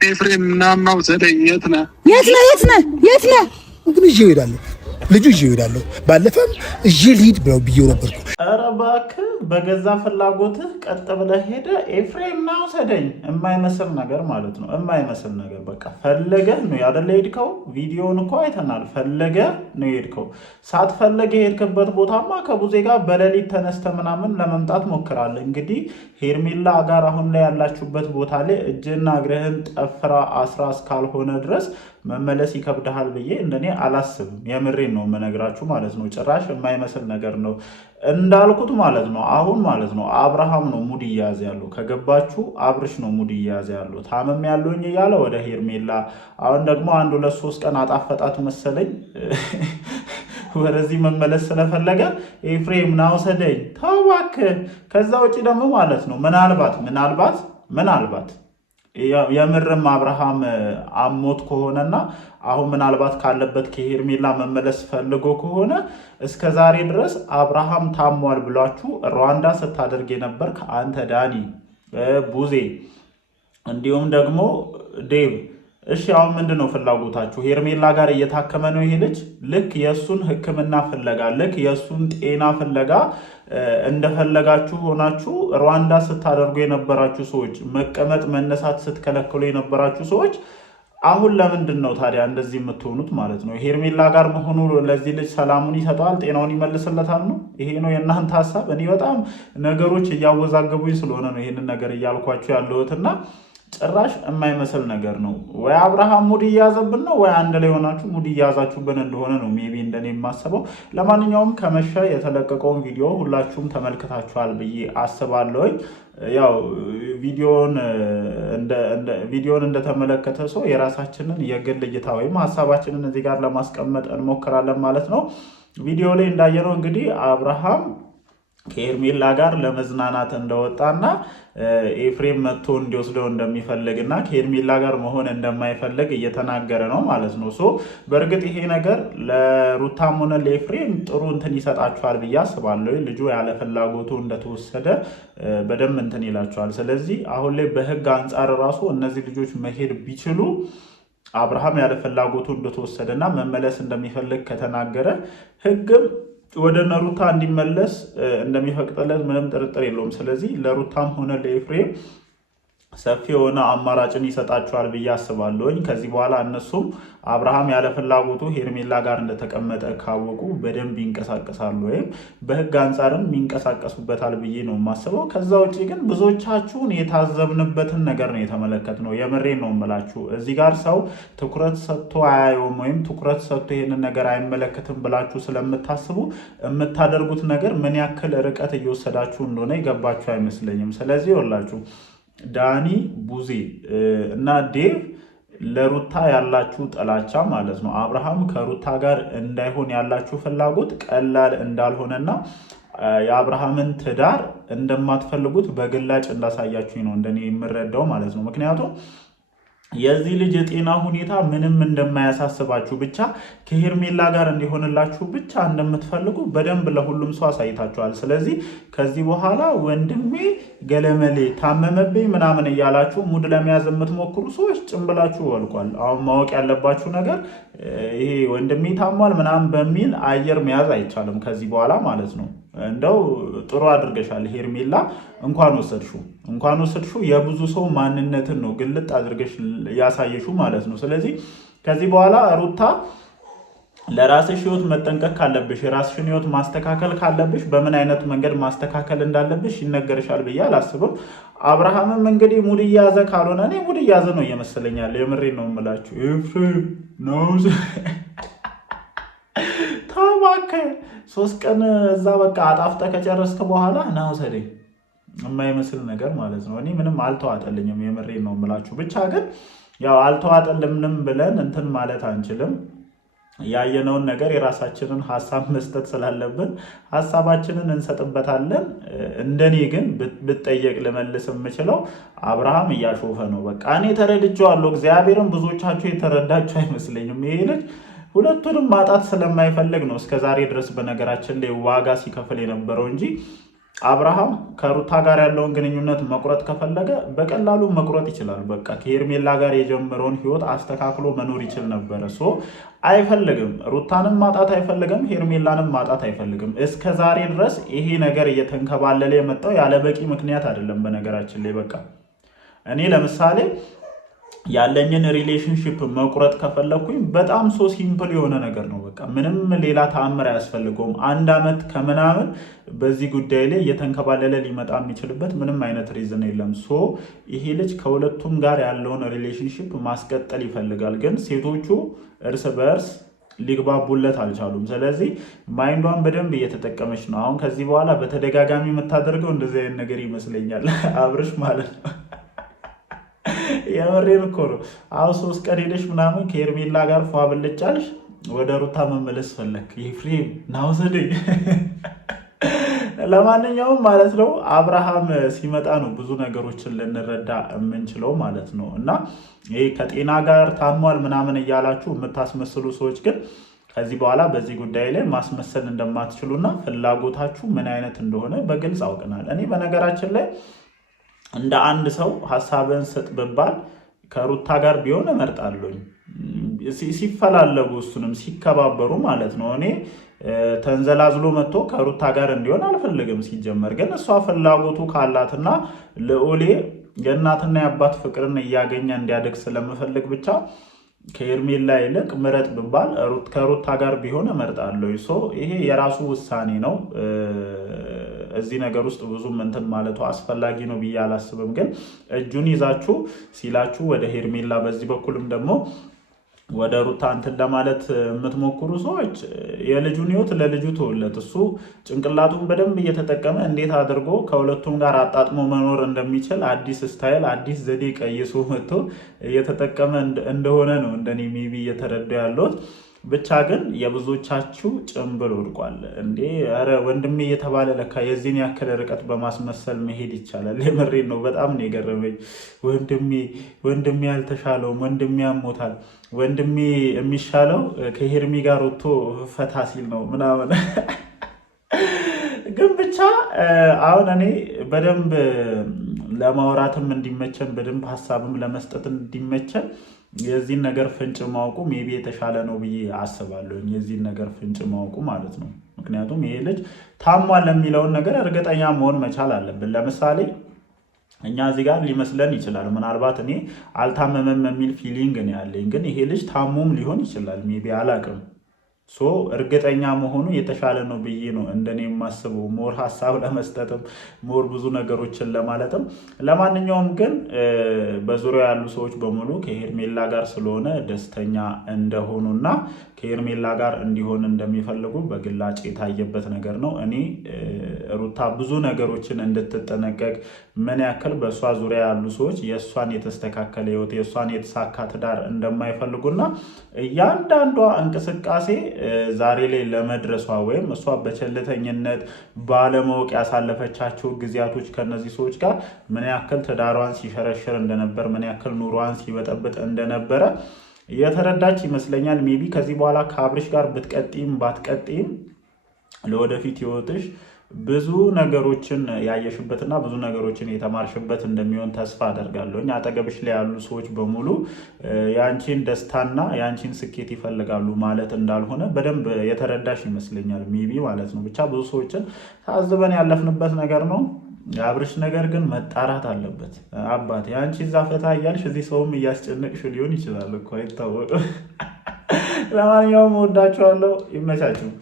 ኤፍሬም ምናምን ውሰደኝ። የት ነህ? ግን ይዤ እሄዳለሁ። ልጁ ይዤ እሄዳለሁ። ባለፈም ይዤ ልሂድ ብዬው ነበርኩ። ኧረ እባክህ በገዛ ፍላጎትህ ቀጥ ብለህ ሄደህ ኤፍሬም ና ውሰደኝ። የማይመስል ነገር ማለት ነው። የማይመስል ነገር በቃ ፈለገህ ነው ያደለ ሄድከው። ቪዲዮውን እኮ አይተናል። ፈለገህ ነው ሄድከው። ሳትፈለገ የሄድክበት ቦታማ ከቡዜ ጋር በሌሊት ተነስተ ምናምን ለመምጣት ሞክራለህ። እንግዲህ ሄርሜላ ጋር አሁን ላይ ያላችሁበት ቦታ ላይ እጅና እግርህን ጠፍራ አስራ እስካልሆነ ድረስ መመለስ ይከብድሃል ብዬ እንደኔ አላስብም። የምሬን ነው የምነግራችሁ ማለት ነው። ጭራሽ የማይመስል ነገር ነው እንዳልኩት ማለት ነው። አሁን ማለት ነው አብርሃም ነው ሙድ እያያዘ ያለው። ከገባችሁ አብርሽ ነው ሙድ እያያዘ ያለው። ታመም ያለውኝ እያለ ወደ ሄርሜላ፣ አሁን ደግሞ 1-2-3 ቀን አጣፈጣት መሰለኝ ወደዚህ መመለስ ስለፈለገ ኤፍሬም ና ውሰደኝ ተው እባክህ። ከዛ ውጪ ደግሞ ማለት ነው ምናልባት የምርም አብርሃም አሞት ከሆነና አሁን ምናልባት ካለበት ከሄርሜላ መመለስ ፈልጎ ከሆነ እስከ ዛሬ ድረስ አብርሃም ታሟል ብሏችሁ ሩዋንዳ ስታደርግ የነበር ከአንተ ዳኒ፣ ቡዜ እንዲሁም ደግሞ ዴቭ፣ እሺ አሁን ምንድነው ፍላጎታችሁ? ሄርሜላ ጋር እየታከመ ነው ይሄ ልጅ። ልክ የሱን ሕክምና ፍለጋ ልክ የሱን ጤና ፍለጋ እንደፈለጋችሁ ሆናችሁ ሩዋንዳ ስታደርጉ የነበራችሁ ሰዎች፣ መቀመጥ መነሳት ስትከለክሉ የነበራችሁ ሰዎች አሁን ለምንድን ነው ታዲያ እንደዚህ የምትሆኑት ማለት ነው? ሄርሜላ ጋር መሆኑ ለዚህ ልጅ ሰላሙን ይሰጠዋል፣ ጤናውን ይመልስለታል ነው? ይሄ ነው የእናንተ ሀሳብ? እኔ በጣም ነገሮች እያወዛገቡኝ ስለሆነ ነው ይህንን ነገር እያልኳችሁ ያለሁትና ጭራሽ የማይመስል ነገር ነው። ወይ አብርሃም ሙድ እያያዘብን ነው፣ ወይ አንድ ላይ ሆናችሁ ሙድ እያያዛችሁብን እንደሆነ ነው ሜቢ እንደኔ የማስበው። ለማንኛውም ከመሸ የተለቀቀውን ቪዲዮ ሁላችሁም ተመልክታችኋል ብዬ አስባለሁኝ። ያው ቪዲዮን እንደተመለከተ ሰው የራሳችንን የግል እይታ ወይም ሀሳባችንን እዚህ ጋር ለማስቀመጥ እንሞክራለን ማለት ነው። ቪዲዮ ላይ እንዳየነው እንግዲህ አብርሃም ከሄርሜላ ጋር ለመዝናናት እንደወጣና ኤፍሬም መጥቶ እንዲወስደው እንደሚፈልግና ከሄርሜላ ጋር መሆን እንደማይፈልግ እየተናገረ ነው ማለት ነው። በእርግጥ ይሄ ነገር ለሩታም ሆነ ለኤፍሬም ጥሩ እንትን ይሰጣቸዋል ብዬ አስባለሁ። ልጁ ያለ ፍላጎቱ እንደተወሰደ በደንብ እንትን ይላቸዋል። ስለዚህ አሁን ላይ በህግ አንጻር ራሱ እነዚህ ልጆች መሄድ ቢችሉ አብርሃም ያለ ፍላጎቱ እንደተወሰደና መመለስ እንደሚፈልግ ከተናገረ ህግም ወደ ሩታ እንዲመለስ እንደሚፈቅድለት ምንም ጥርጥር የለውም። ስለዚህ ለሩታም ሆነ ለኤፍሬም ሰፊ የሆነ አማራጭን ይሰጣቸዋል ብዬ አስባለሁኝ። ከዚህ በኋላ እነሱም አብርሃም ያለ ፍላጎቱ ሄርሜላ ጋር እንደተቀመጠ ካወቁ በደንብ ይንቀሳቀሳሉ፣ ወይም በህግ አንጻርም ይንቀሳቀሱበታል ብዬ ነው የማስበው። ከዛ ውጭ ግን ብዙዎቻችሁን የታዘብንበትን ነገር ነው የተመለከትነው። የምሬን ነው የምላችሁ። እዚህ ጋር ሰው ትኩረት ሰጥቶ አያየውም ወይም ትኩረት ሰጥቶ ይሄንን ነገር አይመለከትም ብላችሁ ስለምታስቡ የምታደርጉት ነገር ምን ያክል ርቀት እየወሰዳችሁ እንደሆነ ይገባችሁ አይመስለኝም። ስለዚህ ይኸውላችሁ ዳኒ፣ ቡዜ እና ዴቭ ለሩታ ያላችሁ ጥላቻ ማለት ነው አብርሃም ከሩታ ጋር እንዳይሆን ያላችሁ ፍላጎት ቀላል እንዳልሆነና የአብርሃምን ትዳር እንደማትፈልጉት በግላጭ እንዳሳያችሁኝ ነው እንደኔ የምረዳው ማለት ነው። ምክንያቱም የዚህ ልጅ የጤና ሁኔታ ምንም እንደማያሳስባችሁ ብቻ ከሄርሜላ ጋር እንዲሆንላችሁ ብቻ እንደምትፈልጉ በደንብ ለሁሉም ሰው አሳይታችኋል። ስለዚህ ከዚህ በኋላ ወንድሜ ገለመሌ ታመመብኝ ምናምን እያላችሁ ሙድ ለመያዝ የምትሞክሩ ሰዎች ጭንብላችሁ ወልቋል። አሁን ማወቅ ያለባችሁ ነገር ይሄ ወንድሜ ታሟል ምናምን በሚል አየር መያዝ አይቻልም ከዚህ በኋላ ማለት ነው። እንደው ጥሩ አድርገሻል ሄርሜላ፣ እንኳን ወሰድሹ የብዙ ሰው ማንነትን ነው ግልጥ አድርገሽ ያሳየሹ ማለት ነው። ስለዚህ ከዚህ በኋላ ሩታ ለራስሽ ህይወት መጠንቀቅ ካለብሽ፣ የራስሽን ህይወት ማስተካከል ካለብሽ በምን አይነት መንገድ ማስተካከል እንዳለብሽ ይነገርሻል ብዬ አላስብም። አብርሃምም እንግዲህ ሙድ እያያዘ ካልሆነ እኔ ሙድ እያያዘ ነው እየመሰለኛል። የምሬን ነው የምላችሁ። ኤፍሬም ነው እባክህ 3 ቀን እዛ በቃ አጣፍጠ ከጨረስክ በኋላ ና ውሰደኝ። የማይመስል ነገር ማለት ነው። እኔ ምንም አልተዋጠልኝም። የምሬን ነው የምላችሁ። ብቻ ግን ያው አልተዋጠልምንም ብለን እንትን ማለት አንችልም። ያየነውን ነገር የራሳችንን ሀሳብ መስጠት ስላለብን ሀሳባችንን እንሰጥበታለን። እንደኔ ግን ብትጠየቅ ልመልስ የምችለው አብርሃም እያሾፈ ነው። በቃ እኔ ተረድቼዋለሁ። እግዚአብሔርን ብዙዎቻችሁ የተረዳችሁ አይመስለኝም። ይሄ ልጅ ሁለቱንም ማጣት ስለማይፈልግ ነው እስከዛሬ ድረስ በነገራችን ላይ ዋጋ ሲከፍል የነበረው እንጂ አብርሃም ከሩታ ጋር ያለውን ግንኙነት መቁረጥ ከፈለገ በቀላሉ መቁረጥ ይችላል። በቃ ከሄርሜላ ጋር የጀመረውን ህይወት አስተካክሎ መኖር ይችል ነበረ። አይፈልግም፣ ሩታንም ማጣት አይፈልግም፣ ሄርሜላንም ማጣት አይፈልግም። እስከ ዛሬ ድረስ ይሄ ነገር እየተንከባለለ የመጣው ያለ በቂ ምክንያት አይደለም። በነገራችን ላይ በቃ እኔ ለምሳሌ ያለኝን ሪሌሽንሽፕ መቁረጥ ከፈለኩኝ በጣም ሲምፕል የሆነ ነገር ነው። በቃ ምንም ሌላ ተአምር አያስፈልገውም። 1 ዓመት ከምናምን በዚህ ጉዳይ ላይ እየተንከባለለ ሊመጣ የሚችልበት ምንም አይነት ሪዝን የለም። ይሄ ልጅ ከሁለቱም ጋር ያለውን ሪሌሽንሽፕ ማስቀጠል ይፈልጋል፣ ግን ሴቶቹ እርስ በእርስ ሊግባቡለት አልቻሉም። ስለዚህ ማይንዷን በደንብ እየተጠቀመች ነው። አሁን ከዚህ በኋላ በተደጋጋሚ የምታደርገው እንደዚህ አይነት ነገር ይመስለኛል አብርሽ ማለት ነው። የምሬን እኮ ነው። አሁን 3 ቀን ሄደሽ ምናምን ከሄርሜላ ጋር ፏ ብልጫልሽ ወደ ሩታ መመለስ ፈለክ። ኤፍሬም ናውሰደኝ። ለማንኛውም ማለት ነው አብርሃም ሲመጣ ነው ብዙ ነገሮችን ልንረዳ የምንችለው ማለት ነው። እና ይሄ ከጤና ጋር ታሟል ምናምን እያላችሁ የምታስመስሉ ሰዎች ግን ከዚህ በኋላ በዚህ ጉዳይ ላይ ማስመሰል እንደማትችሉና ፍላጎታችሁ ምን አይነት እንደሆነ በግልጽ አውቀናል። እኔ በነገራችን ላይ እንደ አንድ ሰው ሀሳብን ስጥ ብባል ከሩታ ጋር ቢሆን እመርጣለሁኝ። ሲፈላለጉ እሱንም ሲከባበሩ ማለት ነው። እኔ ተንዘላዝሎ መጥቶ ከሩታ ጋር እንዲሆን አልፈልግም። ሲጀመር ግን እሷ ፍላጎቱ ካላትና ልዑሌ የእናትና የአባት ፍቅርን እያገኘ እንዲያደግ ስለምፈልግ ብቻ ከሄርሜላ ይልቅ ምረጥ ብባል ከሩታ ጋር ቢሆን እመርጣለሁ። ይሄ የራሱ ውሳኔ ነው። እዚህ ነገር ውስጥ ብዙም እንትን ማለቱ አስፈላጊ ነው ብዬ አላስብም። ግን እጁን ይዛችሁ ሲላችሁ ወደ ሄርሜላ በዚህ በኩልም ደግሞ ወደ ሩታ እንትን ለማለት የምትሞክሩ ሰዎች የልጁን ህይወት ለልጁ ተውለት። እሱ ጭንቅላቱን በደንብ እየተጠቀመ እንዴት አድርጎ ከሁለቱም ጋር አጣጥሞ መኖር እንደሚችል አዲስ ስታይል፣ አዲስ ዘዴ ቀይሶ መጥቶ እየተጠቀመ እንደሆነ ነው እንደኔ ሜቢ እየተረዳ ያለሁት። ብቻ ግን የብዙዎቻችሁ ጭንብል ወድቋል። እንዴ ኧረ ወንድሜ እየተባለ ለካ የዚህን ያክል ርቀት በማስመሰል መሄድ ይቻላል። የምሬን ነው። በጣም ነው የገረመኝ። ወንድሜ ያልተሻለውም ወንድሜ ያሞታል፣ ወንድሜ የሚሻለው ከሄርሚ ጋር ወጥቶ ፈታ ሲል ነው ምናምን። ግን ብቻ አሁን እኔ በደንብ ለማውራትም እንዲመቸን በደንብ ሀሳብም ለመስጠት እንዲመቸን የዚህን ነገር ፍንጭ ማውቁ ሜቢ የተሻለ ነው ብዬ አስባለሁ። የዚህን ነገር ፍንጭ ማውቁ ማለት ነው። ምክንያቱም ይሄ ልጅ ታሟል ለሚለውን ነገር እርግጠኛ መሆን መቻል አለብን። ለምሳሌ እኛ እዚህ ጋር ሊመስለን ይችላል፣ ምናልባት እኔ አልታመመም የሚል ፊሊንግ ነው ያለኝ። ግን ይሄ ልጅ ታሞም ሊሆን ይችላል ሜቢ አላቅም። እርግጠኛ መሆኑ የተሻለ ነው ብዬ ነው እንደኔ የማስበው፣ ሞር ሀሳብ ለመስጠትም ሞር ብዙ ነገሮችን ለማለትም። ለማንኛውም ግን በዙሪያ ያሉ ሰዎች በሙሉ ከሄርሜላ ጋር ስለሆነ ደስተኛ እንደሆኑና ከሄርሜላ ጋር እንዲሆን እንደሚፈልጉ በግላጭ የታየበት ነገር ነው። እኔ ሩታ ብዙ ነገሮችን እንድትጠነቀቅ ምን ያክል በእሷ ዙሪያ ያሉ ሰዎች የእሷን የተስተካከለ ህይወት የእሷን የተሳካ ትዳር እንደማይፈልጉና እያንዳንዷ እንቅስቃሴ ዛሬ ላይ ለመድረሷ ወይም እሷ በቸልተኝነት ባለማወቅ ያሳለፈቻቸው ጊዜያቶች ከነዚህ ሰዎች ጋር ምን ያክል ትዳሯን ሲሸረሽር እንደነበር፣ ምን ያክል ኑሯን ሲበጠብጥ እንደነበረ የተረዳች ይመስለኛል። ሜቢ ከዚህ በኋላ ከአብርሽ ጋር ብትቀጥም ባትቀጥም ለወደፊት ህይወትሽ ብዙ ነገሮችን ያየሽበትና ብዙ ነገሮችን የተማርሽበት እንደሚሆን ተስፋ አደርጋለሁ። አጠገብሽ ላይ ያሉ ሰዎች በሙሉ ያንቺን ደስታና ያንቺን ስኬት ይፈልጋሉ ማለት እንዳልሆነ በደንብ የተረዳሽ ይመስለኛል ሜቢ ማለት ነው። ብቻ ብዙ ሰዎችን ታዝበን ያለፍንበት ነገር ነው። የአብርሽ ነገር ግን መጣራት አለበት። አባቴ አንቺ እዛ ፈታ እያልሽ እዚህ ሰውም እያስጨነቅሽ ሊሆን ይችላል እኮ አይታወቅም። ለማንኛውም ወዳችኋለሁ። ይመቻችሁ።